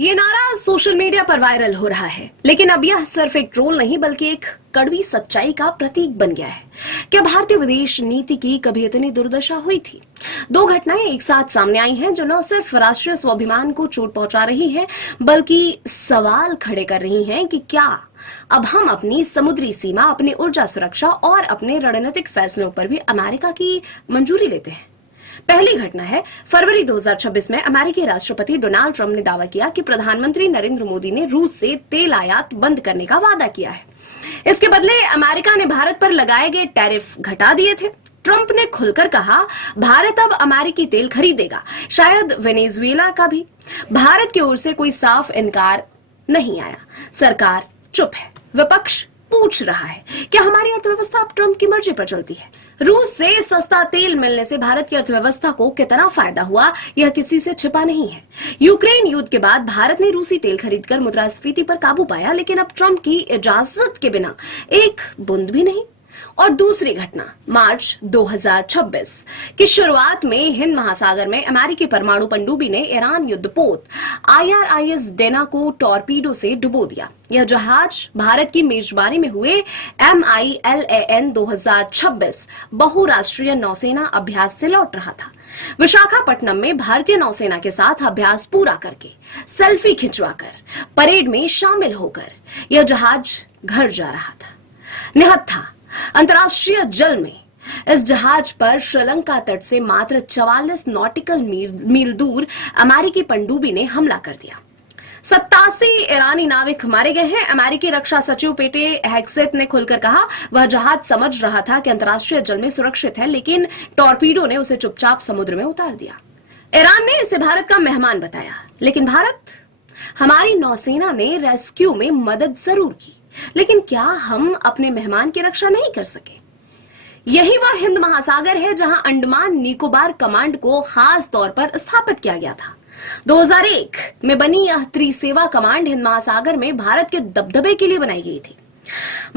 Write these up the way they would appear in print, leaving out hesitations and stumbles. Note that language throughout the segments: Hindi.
ये नारा सोशल मीडिया पर वायरल हो रहा है, लेकिन अब यह सिर्फ एक ट्रोल नहीं बल्कि एक कड़वी सच्चाई का प्रतीक बन गया है। क्या भारतीय विदेश नीति की कभी इतनी दुर्दशा हुई थी? दो घटनाएं एक साथ सामने आई हैं जो न सिर्फ राष्ट्रीय स्वाभिमान को चोट पहुंचा रही हैं, बल्कि सवाल खड़े कर रही हैं कि क्या अब हम अपनी समुद्री सीमा, अपनी ऊर्जा सुरक्षा और अपने रणनीतिक फैसलों पर भी अमेरिका की मंजूरी लेते हैं। पहली घटना है फरवरी 2026 में अमेरिकी राष्ट्रपति डोनाल्ड ट्रंप ने दावा किया कि प्रधानमंत्री नरेंद्र मोदी ने रूस से तेल आयात बंद करने का वादा किया है। इसके बदले अमेरिका ने भारत पर लगाए गए टैरिफ घटा दिए थे। ट्रंप ने खुलकर कहा, भारत अब अमेरिकी तेल खरीदेगा, शायद वेनेजुएला का भी। भारत की ओर से कोई साफ इनकार नहीं आया। सरकार चुप है। विपक्ष पूछ रहा है, क्या हमारी अर्थव्यवस्था अब ट्रंप की मर्जी पर चलती है? रूस से सस्ता तेल मिलने से भारत की अर्थव्यवस्था को कितना फायदा हुआ, यह किसी से छिपा नहीं है। यूक्रेन युद्ध के बाद भारत ने रूसी तेल खरीदकर मुद्रास्फीति पर काबू पाया, लेकिन अब ट्रंप की इजाजत के बिना एक बूंद भी नहीं। और दूसरी घटना मार्च 2026 की शुरुआत में हिंद महासागर में अमेरिकी परमाणु पनडुब्बी ने ईरान युद्धपोत IRIS डेना को टॉर्पीडो से डुबो दिया। यह जहाज भारत की मेजबानी में हुए MILAN 2026 बहुराष्ट्रीय नौसेना अभ्यास से लौट रहा था। विशाखापट्टनम में भारतीय नौसेना के साथ अभ्यास पूरा करके, सेल्फी खिंचवाकर, परेड में शामिल होकर यह जहाज घर जा रहा था। निहत्था था अंतर्राष्ट्रीय जल में इस जहाज पर श्रीलंका तट से मात्र 44 नॉटिकल मील दूर अमेरिकी पनडुब्बी ने हमला कर दिया। 87 ईरानी नाविक मारे गए हैं। अमेरिकी रक्षा सचिव पेटे हेग्सेथ ने खुलकर कहा, वह जहाज समझ रहा था कि अंतर्राष्ट्रीय जल में सुरक्षित है, लेकिन टॉर्पीडो ने उसे चुपचाप समुद्र में उतार दिया। ईरान ने इसे भारत का मेहमान बताया, लेकिन हमारी नौसेना ने रेस्क्यू में मदद जरूर की, लेकिन क्या हम अपने मेहमान की रक्षा नहीं कर सके? यही वह हिंद महासागर है जहां अंडमान निकोबार कमांड को खास तौर पर स्थापित किया गया था। 2001 में बनी यह त्रिसेवा कमांड हिंद महासागर में भारत के दबदबे के लिए बनाई गई थी।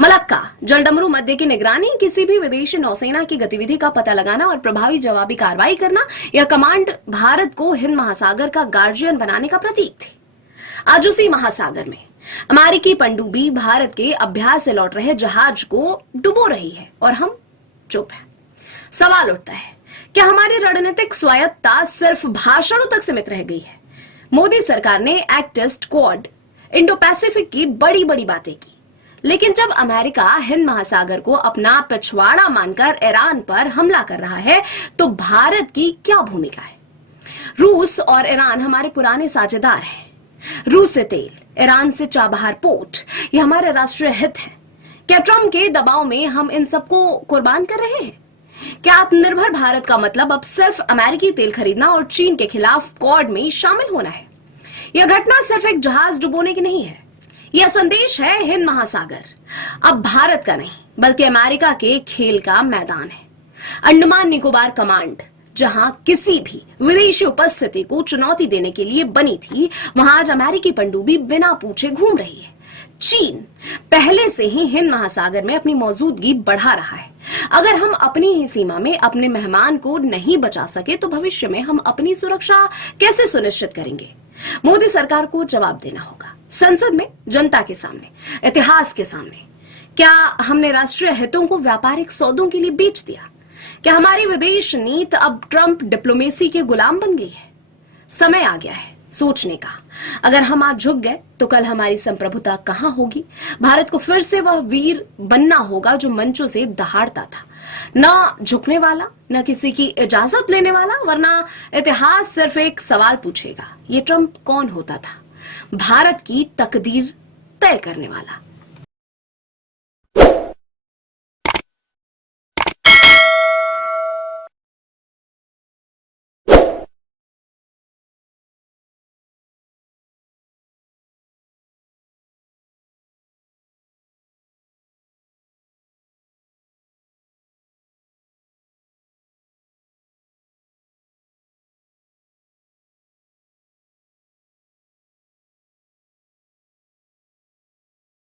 मलक्का जलडमरू मध्य की निगरानी, किसी भी विदेशी नौसेना की गतिविधि का पता लगाना और प्रभावी जवाबी कार्रवाई करना, यह कमांड भारत को हिंद महासागर का गार्जियन बनाने का प्रतीक थी। आज उसी महासागर में अमेरिकी पनडुब्बी भारत के अभ्यास से लौट रहे जहाज को डुबो रही है और हम चुप हैं। सवाल उठता है, क्या हमारी रणनीतिक स्वायत्तता सिर्फ भाषणों तक सीमित रह गई है? मोदी सरकार ने act east, quad, Indo Pacific की बड़ी बड़ी बातें की, लेकिन जब अमेरिका हिंद महासागर को अपना पिछवाड़ा मानकर ईरान पर हमला कर रहा है, तो भारत की क्या भूमिका है? रूस और ईरान हमारे पुराने साझेदार हैं। रूस से तेल, ईरान से चाबहार पोर्ट, ये हमारे राष्ट्रीय हित हैं। क्या ट्रंप के दबाव में हम इन सबको कुर्बान कर रहे हैं? क्या आत्मनिर्भर भारत का मतलब अब सिर्फ अमेरिकी तेल खरीदना और चीन के खिलाफ क्वाड में शामिल होना है? यह घटना सिर्फ एक जहाज डुबोने की नहीं है। यह संदेश है हिंद महासागर अब भारत का नहीं, बल्कि अमेरिका के खेल का मैदान है। अंडमान निकोबार कमांड जहां किसी भी विदेशी उपस्थिति को चुनौती देने के लिए बनी थी, वहां आज अमेरिकी पनडुब्बी बिना पूछे घूम रही है। चीन पहले से ही हिंद महासागर में अपनी मौजूदगी बढ़ा रहा है। अगर हम अपनी ही सीमा में अपने मेहमान को नहीं बचा सके, तो भविष्य में हम अपनी सुरक्षा कैसे सुनिश्चित करेंगे? मोदी सरकार को जवाब देना होगा, संसद में, जनता के सामने, इतिहास के सामने। क्या हमने राष्ट्रीय हितों को व्यापारिक सौदों के लिए बेच दिया? क्या हमारी विदेश नीति अब ट्रंप डिप्लोमेसी के गुलाम बन गई है? समय आ गया है सोचने का। अगर हम आज झुक गए, तो कल हमारी संप्रभुता कहां होगी? भारत को फिर से वह वीर बनना होगा जो मंचों से दहाड़ता था, ना झुकने वाला, ना किसी की इजाजत लेने वाला, वरना इतिहास सिर्फ एक सवाल पूछेगा, ये ट्रंप कौन होता था? भारत की तकदीर तय करने वाला।